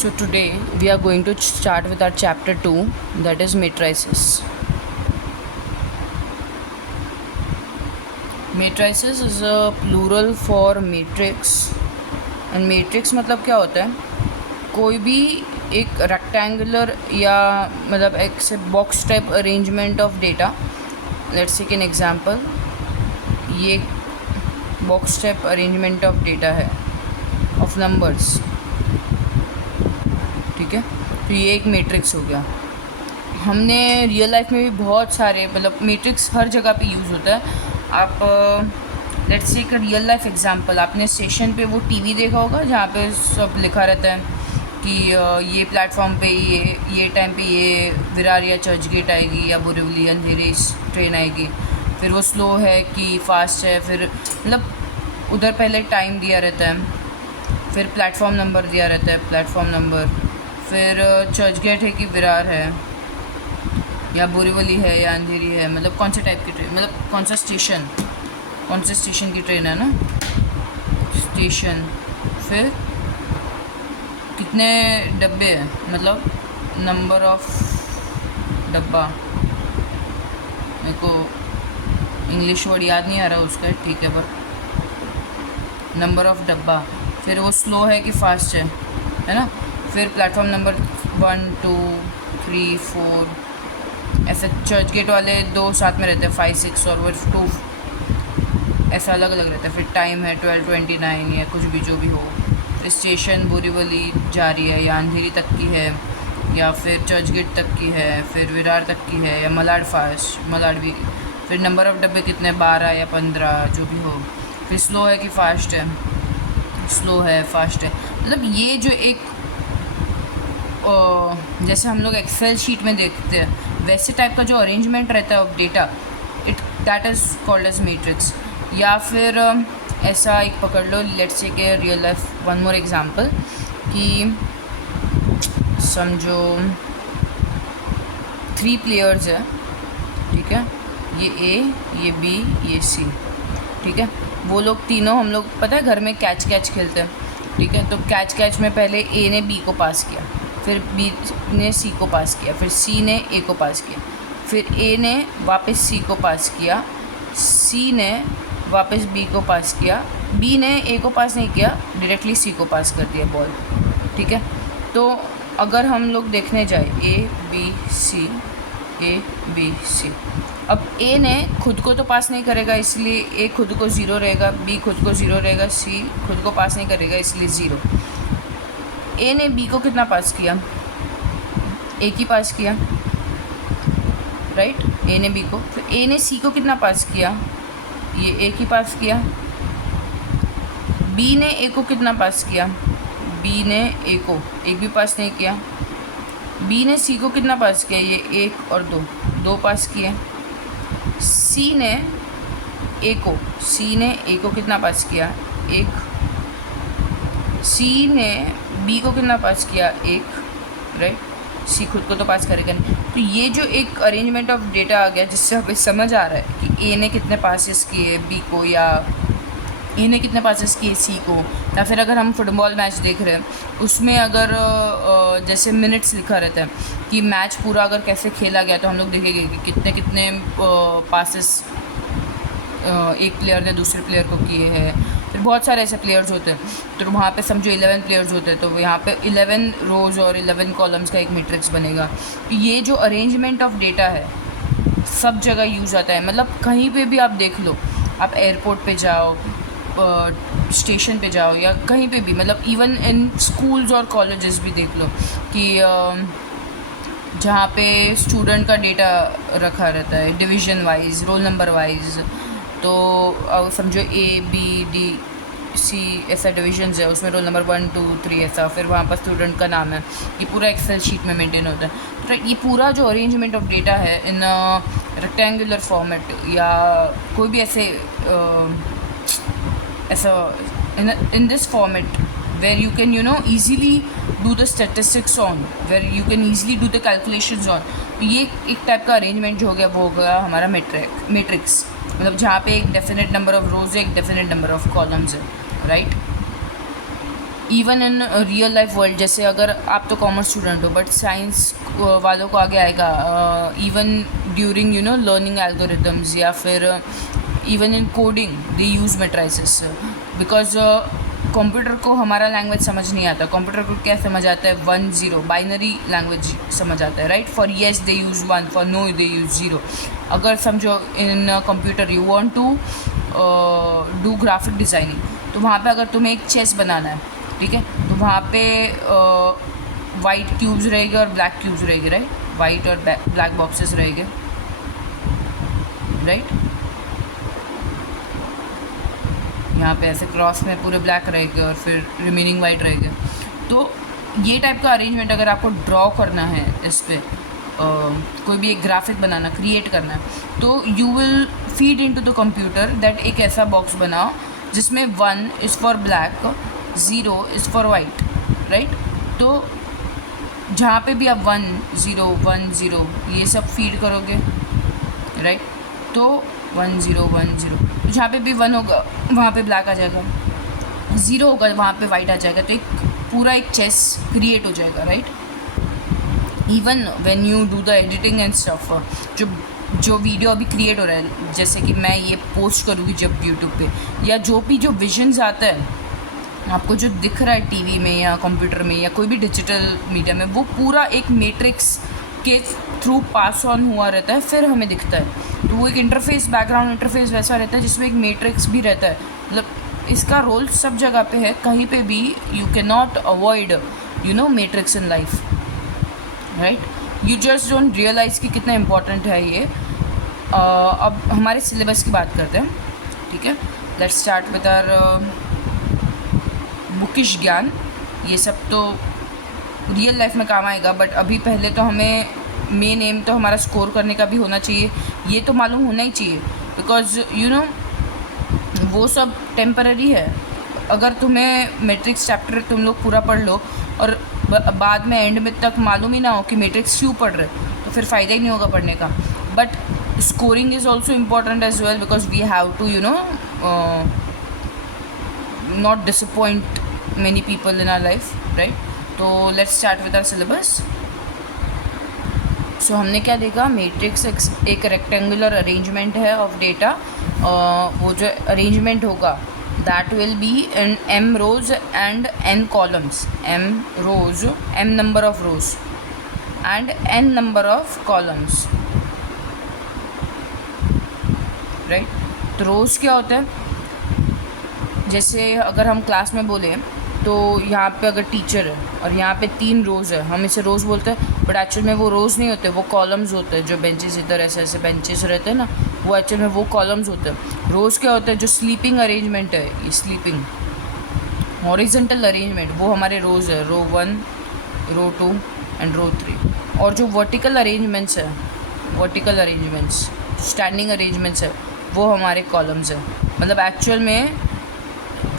So today we are going to start with our chapter 2, that is matrices. Matrices is a plural for matrix and matrix मतलब क्या होता है, कोई भी एक रेक्टेंगुलर या मतलब एक से box type arrangement of data. Let's take an example. ये box type arrangement of data है ऑफ नंबर्स, ठीक है. तो ये एक मैट्रिक्स हो गया. हमने रियल लाइफ में भी बहुत सारे मतलब मैट्रिक्स हर जगह पे यूज़ होता है. आप let's take a real life example. आपने स्टेशन पे वो टीवी देखा होगा जहाँ पे सब लिखा रहता है कि ये प्लेटफॉर्म पे ये टाइम पे ये विरार या चर्च गेट आएगी या बोरीवली अंधेरी ट्रेन आएगी. फिर वो स्लो है कि फास्ट है, फिर मतलब उधर पहले टाइम दिया रहता है, फिर प्लेटफॉर्म नंबर दिया रहता है, प्लेटफॉर्म नंबर, फिर चर्च गेट है कि विरार है या बोरीवली है या अंधेरी है, मतलब कौन से टाइप की ट्रेन, मतलब कौन से स्टेशन की ट्रेन है ना, स्टेशन. फिर कितने डब्बे हैं, मतलब नंबर ऑफ डब्बा. मेरे को इंग्लिश वर्ड याद नहीं आ रहा उसका, ठीक है, पर नंबर ऑफ डब्बा. फिर वो स्लो है कि फास्ट है ना. फिर प्लेटफॉर्म नंबर 1 2 3 4 ऐसे. चर्च गेट वाले दो साथ में रहते हैं 5 6 और वो 2 ऐसा अलग अलग रहता है. फिर टाइम है 12:29 या कुछ भी जो भी हो. फिर स्टेशन बोरीवली जा रही है या अंधेरी तक की है या फिर चर्च गेट तक की है, फिर विरार तक की है या मलाड भी. फिर नंबर ऑफ़ डब्बे कितने 12 या 15 जो भी हो. फिर स्लो है कि फास्ट है, स्लो है फास्ट है. मतलब ये जो एक जैसे हम लोग एक्सेल शीट में देखते हैं वैसे टाइप का जो अरेंजमेंट रहता है of data, that is called as matrix. या फिर ऐसा एक पकड़ लो, let's take a real life one more example कि समझो 3 प्लेयर्स है, ठीक है. ये ए, ये बी, ये सी, ठीक है. वो लोग तीनों, हम लोग पता है घर में कैच खेलते हैं, ठीक है. तो कैच में पहले ए ने बी को पास किया, फिर बी ने सी को पास किया, फिर सी ने ए को पास किया, फिर ए ने वापस सी को पास किया, सी ने वापस बी को पास किया, बी ने ए को पास नहीं किया, डायरेक्टली सी को पास कर दिया बॉल, ठीक है. तो अगर हम लोग देखने जाए ए बी सी, अब ए ने खुद को तो पास नहीं करेगा इसलिए ए खुद को 0 रहेगा, बी खुद को 0 रहेगा, सी खुद को पास नहीं करेगा इसलिए 0. ए ने बी को कितना पास किया, ए की पास किया, राइट. ए ने बी को. फिर ए ने सी को कितना पास किया, ये ए की पास किया. बी ने ए को कितना पास किया, बी ने ए को एक भी पास नहीं किया. बी ने सी को कितना पास किया, ये 1 और 2 पास किए. सी ने ए को कितना पास किया, 1. सी ने बी को कितना पास किया, 1, राइट. सी खुद को तो पास करेगा नहीं. तो ये जो एक अरेंजमेंट ऑफ डेटा आ गया जिससे हमें समझ आ रहा है कि ए ने कितने पासेस किए बी को, या ए ने कितने पासेस किए सी को. या फिर अगर हम फुटबॉल मैच देख रहे हैं उसमें अगर जैसे मिनट्स लिखा रहता है कि मैच पूरा अगर कैसे खेला गया, तो हम लोग देखेंगे कि कितने पासेस एक प्लेयर ने दूसरे प्लेयर को किए हैं. फिर बहुत सारे ऐसे प्लेयर्स होते हैं, तो वहाँ पे समझो 11 प्लेयर्स होते हैं, तो यहाँ पे 11 रोज़ और 11 कॉलम्स का एक मैट्रिक्स बनेगा. ये जो अरेंजमेंट ऑफ डेटा है सब जगह यूज़ आता है. मतलब कहीं पे भी आप देख लो, आप एयरपोर्ट पे जाओ, स्टेशन पे जाओ या कहीं पे भी, मतलब इवन इन स्कूल्स और कॉलेजेस भी देख लो कि जहाँ पे स्टूडेंट का डेटा रखा रहता है division wise, roll number wise. तो समझो ए बी डी सी ऐसा डिविजन्स है, उसमें रोल नंबर 1 2 3 ऐसा, फिर वहाँ पर स्टूडेंट का नाम है. ये पूरा एक्सेल शीट में मेंटेन होता है. तो ये पूरा जो अरेंजमेंट ऑफ डेटा है इन रेक्टेंगुलर फॉर्मेट या कोई भी ऐसे in this format where you can easily do the statistics on, where you can easily do the calculations on. तो ये एक टाइप का अरेंजमेंट जो हो गया वो हो गया हमारा मैट्रिक्स. मतलब जहाँ पे एक डेफिनेट नंबर ऑफ रोज है, एक डेफिनेट नंबर ऑफ कॉलम्स है, right. Even in real life world, जैसे अगर आप तो कॉमर्स स्टूडेंट हो बट साइंस वालों को आगे आएगा, इवन ड्यूरिंग लर्निंग एल्गोरिदम्स, या फिर even in coding they use matrices, because computer को हमारा लैंग्वेज समझ नहीं आता। कंप्यूटर को क्या समझ आता है? 1-0 बाइनरी लैंग्वेज समझ आता है, right. For yes they use 1, for no they use 0। अगर समझो in computer you want to do graphic designing, तो वहाँ पे अगर तुम्हें एक चेस बनाना है, ठीक है, तो वहाँ पे वाइट क्यूब्स रहेंगे और ब्लैक क्यूब्स रहेंगे, राइट। वाइट और ब्लैक बॉक्सेस रहेंगे, राइट। यहाँ पे ऐसे क्रॉस में पूरे ब्लैक रहेंगे और फिर रिमेनिंग वाइट रहेंगे। तो ये टाइप का अरेंजमेंट अगर आपको ड्रॉ करना है, इस पर कोई भी एक ग्राफिक बनाना, क्रिएट करना है, तो you will feed into the computer that एक ऐसा बॉक्स बनाओ जिसमें 1 is for black, 0 is for white, right. तो जहाँ पे भी आप 1 0 1 0 ये सब फीड करोगे, राइट, तो 1 0 1 0, तो जहाँ पे भी 1 होगा वहाँ पे ब्लैक आ जाएगा, 0 होगा वहाँ पे वाइट आ जाएगा, तो एक पूरा एक चेस क्रिएट हो जाएगा, right. Even when you do the editing and stuff, जो वीडियो अभी क्रिएट हो रहा है, जैसे कि मैं ये पोस्ट करूँगी जब यूट्यूब पे, या जो भी जो विजन्स आता है आपको, जो दिख रहा है टीवी में या कंप्यूटर में या कोई भी डिजिटल मीडिया में, वो पूरा एक मैट्रिक्स के थ्रू पास ऑन हुआ रहता है, फिर हमें दिखता है। तो वो एक इंटरफेस, बैकग्राउंड इंटरफेस वैसा रहता है जिसमें एक मैट्रिक्स भी रहता है। मतलब इसका रोल सब जगह पे है, कहीं पे भी you can not avoid matrix in life, right. You just don't realise कि कितना इम्पोर्टेंट है ये। अब हमारे सिलेबस की बात करते हैं, ठीक है। Let's start with our bookish ज्ञान। ये सब तो रियल लाइफ में काम आएगा, बट अभी पहले तो हमें मेन एम तो हमारा स्कोर करने का भी होना चाहिए, ये तो मालूम होना ही चाहिए, बिकॉज वो सब टेम्पररी है। अगर तुम्हें मैट्रिक्स चैप्टर तुम लोग पूरा पढ़ लो और बाद में एंड में तक मालूम ही ना हो कि मैट्रिक्स क्यों पढ़ रहे, तो फिर फ़ायदा ही नहीं होगा पढ़ने का। But scoring is also important as well, because we have to not disappoint many people in our life, right? तो let's start with our syllabus. So हमने क्या देखा? मैट्रिक्स एक रेक्टेंगुलर अरेंजमेंट है ऑफ डेटा। वो जो अरेंजमेंट होगा that will be in m rows and n columns, m rows, m number of rows and n number of columns, right? तो रोज़ क्या होता है? जैसे अगर हम क्लास में बोले तो यहाँ पे अगर टीचर है और यहाँ पे 3 रोज़ है, हम इसे रोज़ बोलते हैं, बट एक्चुअल में वो रोज़ नहीं होते, वो कॉलम्स होते हैं। जो बेंचेस इधर ऐसे ऐसे बेंचेस रहते हैं ना, वो एक्चुअल में वो कॉलम्स होते हैं। रोज़ क्या होता है? जो स्लीपिंग अरेंजमेंट है, ये स्लीपिंग हॉरिजॉन्टल अरेंजमेंट, वो हमारे रोज़ है, रो 1, रो 2 एंड रो 3। और जो वर्टिकल अरेंजमेंट्स है, वर्टिकल अरेंजमेंट्स, स्टैंडिंग अरेंजमेंट्स है, वो हमारे कॉलम्स है। मतलब एक्चुअल में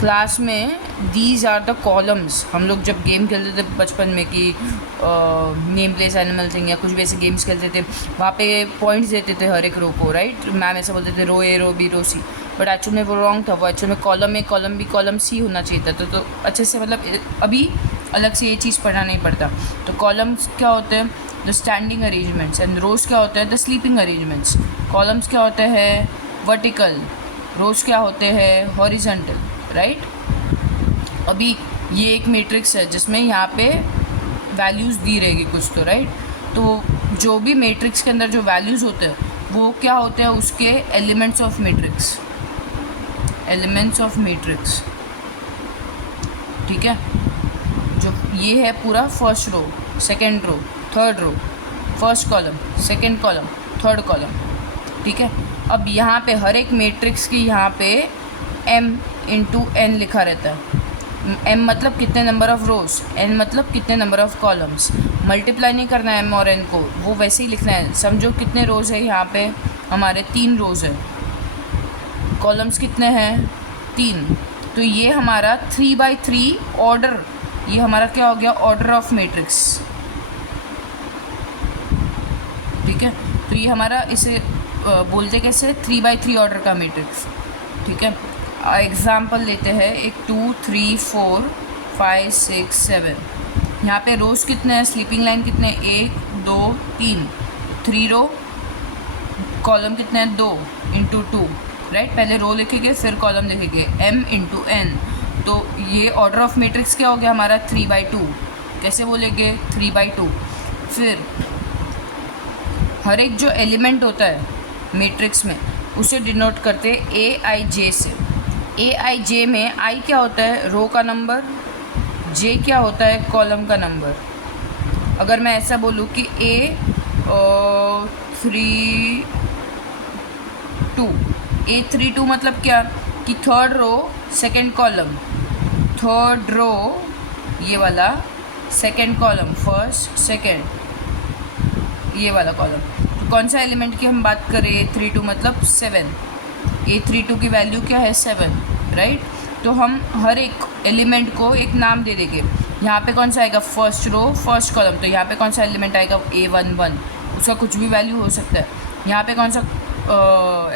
क्लास में दीज आर द कॉलम्स। हम लोग जब गेम खेलते थे बचपन में कि नेम प्लेस एनिमल थिंग या कुछ भी ऐसे गेम्स खेलते थे, वहाँ पे पॉइंट्स देते थे हर एक रो को, राइट। मैम ऐसा बोलते थे row A, row B, row C, but actual में वो रॉन्ग था। वो एक्चुअल में column A, column B, column C होना चाहिए था। तो अच्छे से, मतलब अभी अलग से ये चीज़ पढ़ना नहीं पड़ता। तो कॉलम्स क्या होते हैं? द स्टैंडिंग अरेंजमेंट्स, एंड रोज़ क्या होते हैं? The sleeping arrangements. कॉलम्स क्या होते हैं? वर्टिकल। रोज़ क्या होते हैं? Horizontal, right. अभी ये एक मैट्रिक्स है जिसमें यहाँ पे वैल्यूज़ दी रहेगी कुछ तो, राइट। तो जो भी मैट्रिक्स के अंदर जो वैल्यूज़ होते हैं वो क्या होते हैं? उसके elements of matrix, elements of matrix, ठीक है। जो ये है पूरा first row, second row, third row, first column, second column, third column, ठीक है। अब यहाँ पे हर एक मैट्रिक्स की यहाँ पे m इंटू n लिखा रहता है। m मतलब कितने नंबर ऑफ़ रोज़, n मतलब कितने नंबर ऑफ़ कॉलम्स। मल्टीप्लाई नहीं करना है m और n को, वो वैसे ही लिखना है। समझो कितने रोज़ है यहाँ पे? हमारे 3 रोज़ है। कॉलम्स कितने हैं? 3। तो ये हमारा 3/3 ऑर्डर, ये हमारा क्या हो गया? ऑर्डर ऑफ मैट्रिक्स, ठीक है। तो ये हमारा, इसे बोलते कैसे? 3/3 ऑर्डर का मैट्रिक्स, ठीक है। एग्ज़ाम्पल लेते हैं एक 2 3 4 5 6 7। यहाँ पे रोज कितने हैं, स्लीपिंग लाइन कितने हैं, 1 2 3, 3 रो, कॉलम कितने हैं, 2 इंटू 2, राइट। पहले रो लिखेंगे फिर कॉलम लिखेंगे, m इंटू n। तो ये ऑर्डर ऑफ मैट्रिक्स क्या हो गया हमारा, 3/2। कैसे बोलेंगे, 3/2। फिर हर एक जो एलिमेंट होता है मैट्रिक्स में उसे डिनोट करते हैं AIJ से। AIJ में I क्या होता है, रो का नंबर, J क्या होता है, कॉलम का नंबर। अगर मैं ऐसा बोलूँ कि A32 मतलब क्या, कि third row second column, third row ये वाला, सेकंड कॉलम, फर्स्ट सेकंड ये वाला कॉलम। तो कौन सा एलिमेंट की हम बात करें, A32 मतलब 7। A32 की वैल्यू क्या है, 7, राइट। तो हम हर एक एलिमेंट को एक नाम दे देंगे। यहाँ पे कौन सा आएगा, फर्स्ट रो फर्स्ट कॉलम, तो यहाँ पे कौन सा एलिमेंट आएगा, A11, उसका कुछ भी वैल्यू हो सकता है। यहाँ पे कौन सा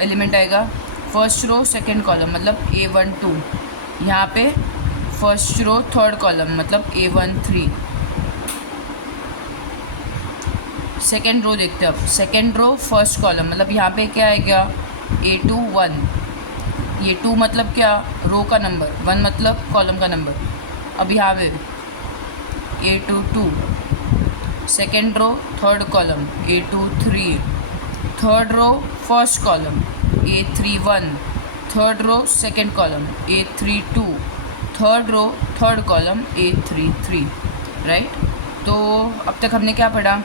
एलिमेंट आएगा, फर्स्ट रो सेकंड कॉलम मतलब A12। यहाँ पे फर्स्ट रो थर्ड कॉलम मतलब A13। सेकेंड रो देखते हैं अब, सेकेंड रो फर्स्ट कॉलम मतलब यहाँ पे क्या आएगा, A21। ये 2 मतलब क्या, रो का नंबर, 1 मतलब कॉलम का नंबर। अब यहाँ पे A22, second row third column A23, third row first column A31, third row second column A32, third row third column A33, right. तो अब तक हमने क्या पढ़ा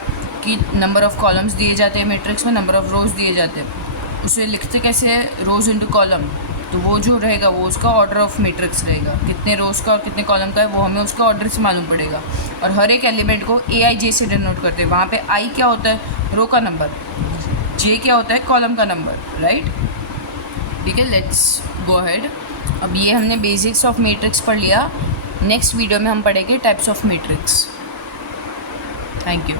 कि नंबर ऑफ़ कॉलम्स दिए जाते हैं मैट्रिक्स में, नंबर ऑफ़ रोज़ दिए जाते हैं। उसे लिखते कैसे है, रोज़ इनटू कॉलम। तो वो जो रहेगा वो उसका ऑर्डर ऑफ मैट्रिक्स रहेगा, कितने रोज़ का और कितने कॉलम का है वो हमें उसका ऑर्डर से मालूम पड़ेगा। और हर एक एलिमेंट को AIJ से डिनोट करते हैं। वहाँ पे I क्या होता है, रो का नंबर, J क्या होता है, कॉलम का नंबर, राइट। ठीक है, लेट्स गो अहेड। अब ये हमने बेसिक्स ऑफ मैट्रिक्स पढ़ लिया। नेक्स्ट वीडियो में हम पढ़ेंगे types of matrix. Thank you.